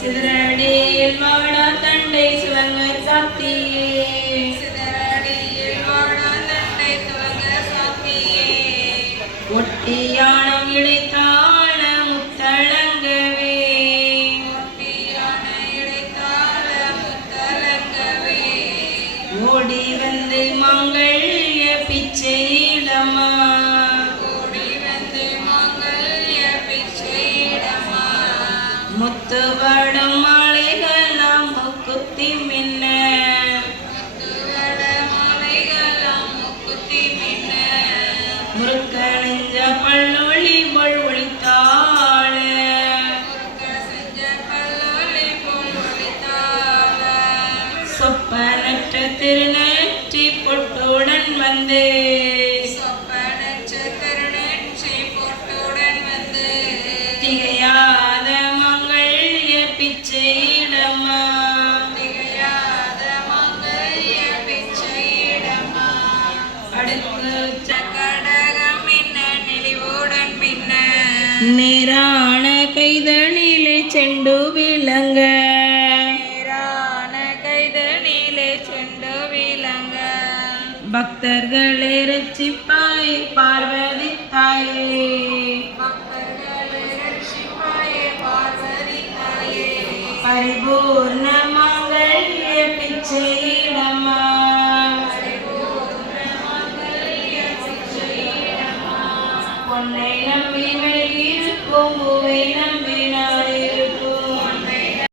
சிதறடியில் வாடா தண்டை சிவங்க சாத்தியே. சிதறடியில் வாடா தண்டை துவங்க சாத்தியே. ஒட்டியானம் இழைத்தாள முத்துவடம் மாலைகளாம் குத்தி மின்ன. முத்துவட மாலைகளாம் முக்குத்தி மின்ன முறுக்க நெஞ்ச பல்லொளி பொள் பிச்சையிடமா? திகையாத மங்கள்ய பிச்சையிடமா? அடுக்கு கடகம் மின்ன நெளிவுடன் பின்ன. நேரான கைதனிலே செண்டு விளங்க. நேரான கைதனிலே செண்டு விளங்க. பக்தர்களே ரட்சிப்பாய் பார்வதி പരിപൂർണമംഗല്യ പിച്ചയിടമ പൊന്നെ നമ്മി മെളിയിരിക്കും